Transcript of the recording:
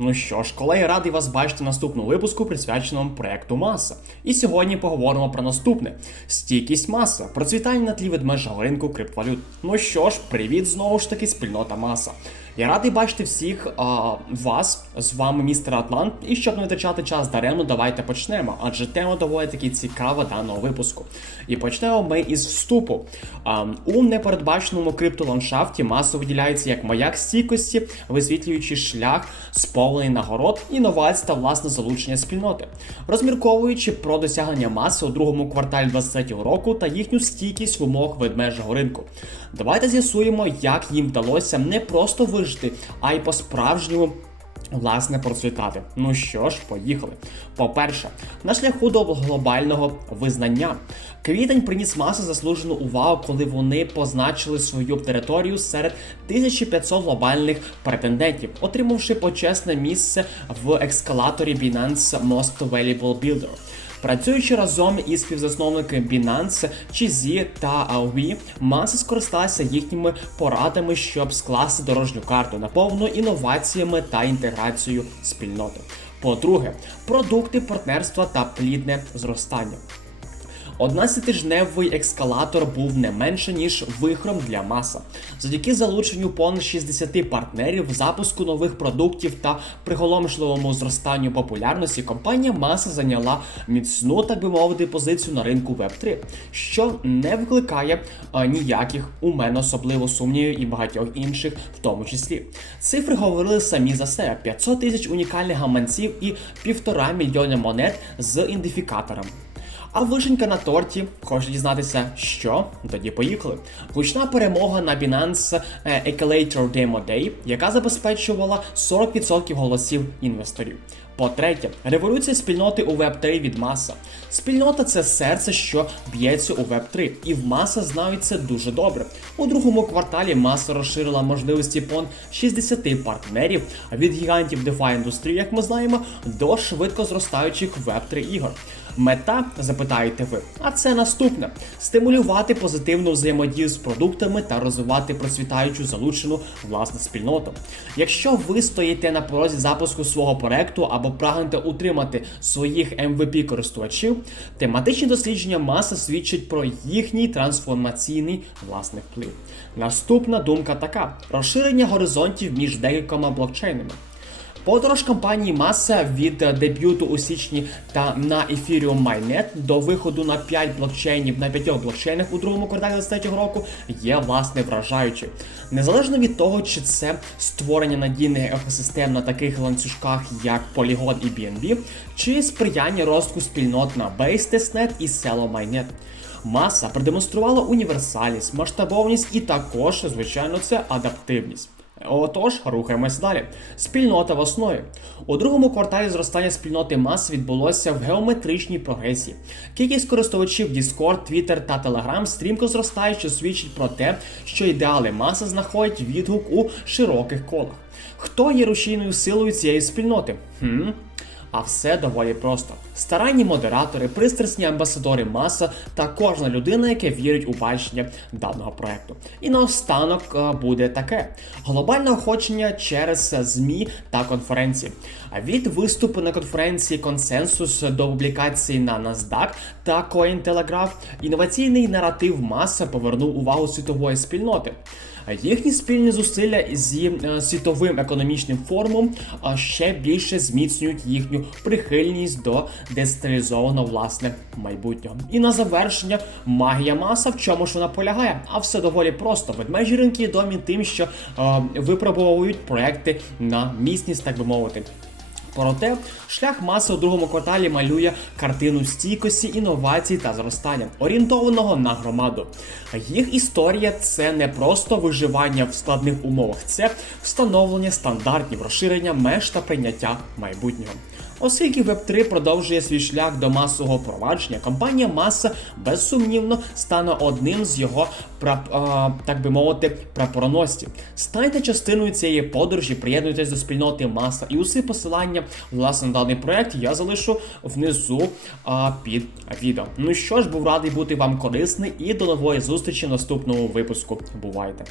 Ну що ж, колеги, радий вас бачити в наступному випуску, присвяченому проекту Маса. І сьогодні поговоримо про наступне: стійкість маса, процвітання на тлі ведмежого ринку криптовалют. Ну що ж, привіт знову ж таки, спільнота маса. Я радий бачити всіх а, вас. З вами містер Атлант. І щоб не витрачати час даремно, давайте почнемо. Адже тема доволі таки цікава даного випуску. І почнемо ми із вступу. А, у непередбаченому криптоландшафті маса виділяється як маяк стійкості, висвітлюючи шлях сповнений нагород, інновацій та власне залучення спільноти, розмірковуючи про досягнення маси у другому кварталі 2023 року та їхню стійкість в умовах ведмежого ринку. Давайте з'ясуємо, як їм вдалося не просто вижити, а й по-справжньому. Власне, процвітати. Ну що ж, поїхали. По-перше, на шляху до глобального визнання. Квітень приніс масу заслужену увагу, коли вони позначили свою територію серед 1500 глобальних претендентів, отримавши почесне місце в ескалаторі Binance Most Valuable Builder. Працюючи разом із співзасновниками Binance, Чізі та Ауі, Маса скористалася їхніми порадами, щоб скласти дорожню карту, наповну інноваціями та інтеграцією спільноти. По-друге, продукти партнерства та плідне зростання. 11-тижневий ескалатор був не менше ніж вихром для маса. Завдяки залученню понад 60 партнерів, запуску нових продуктів та приголомшливому зростанню популярності, компанія Маса зайняла міцну, так би мовити, позицію на ринку Web3, що не викликає а, ніяких у мене особливо сумнівів і багатьох інших, в тому числі. Цифри говорили самі за себе: 500 тисяч унікальних гаманців і півтора мільйона монет з ідентифікаторами. А вишенька на торті, хочете дізнатися, що? Тоді поїхали. Гучна перемога на Binance Ecalator Demo Day, яка забезпечувала 40% голосів інвесторів. По-третє, революція спільноти у Web3 від маса. Спільнота це серце, що б'ється у Web3, і в маса знають це дуже добре. У другому кварталі маса розширила можливості понад 60 партнерів від гігантів DeFi індустрії, як ми знаємо, до швидко зростаючих Web3 ігор. Мета, запитаєте ви, а це наступне: стимулювати позитивну взаємодію з продуктами та розвивати процвітаючу залучену власну спільноту. Якщо ви стоїте на порозі запуску свого проекту або прагнете утримати своїх MVP користувачів, тематичні дослідження маса свідчать про їхній трансформаційний власний вплив. Наступна думка така: розширення горизонтів між декількома блокчейнами. Подорож компанії Маса від дебюту у січні та на Ethereum Mainnet до виходу на 5 блокчейнів на 5 блокчейнах у другому кварталі 2023 року є власне вражаючою. Незалежно від того, чи це створення надійних екосистем на таких ланцюжках, як Polygon і BNB, чи сприяння росту спільнот на Base Testnet і Celo Mainnet. Маса продемонструвала універсальність, масштабовність і також, звичайно, це адаптивність. Отож, рухаємось далі. Спільнота в основі. У другому кварталі зростання спільноти мас відбулося в геометричній прогресії. Кількість користувачів Discord, Twitter та Telegram стрімко зростає, що свідчить про те, що ідеали маси знаходять відгук у широких колах. Хто є рушійною силою цієї спільноти? Хм? А все доволі просто: старанні модератори, пристрасні амбасадори маса та кожна людина, яка вірить у бачення даного проекту. І наостанок буде таке: глобальне охочення через ЗМІ та конференції. Від виступу на конференції консенсус до публікації на NASDAQ та Cointelegraph інноваційний наратив маса повернув увагу світової спільноти. Їхні спільні зусилля зі світовим економічним форумом ще більше зміцнюють їхню прихильність до децентралізованого власне майбутнього. І на завершення магія маса, в чому ж вона полягає? А все доволі просто. Ведмежі ринки відомі тим, що е, випробовують проекти на міцність, так би мовити. Проте шлях маси у другому кварталі малює картину стійкості, інновацій та зростання, орієнтованого на громаду. Їх історія це не просто виживання в складних умовах, це встановлення стандартів, розширення меж та прийняття майбутнього. Оскільки Web3 продовжує свій шлях до масового впровадження, компанія Маса безсумнівно стане одним з його так би мовити прапороносців. Станьте частиною цієї подорожі, приєднуйтесь до спільноти Маса і усі посилання власне даний проект я залишу внизу а, під відео. Ну що ж, був радий бути вам корисний і до нової зустрічі в наступному випуску. Бувайте!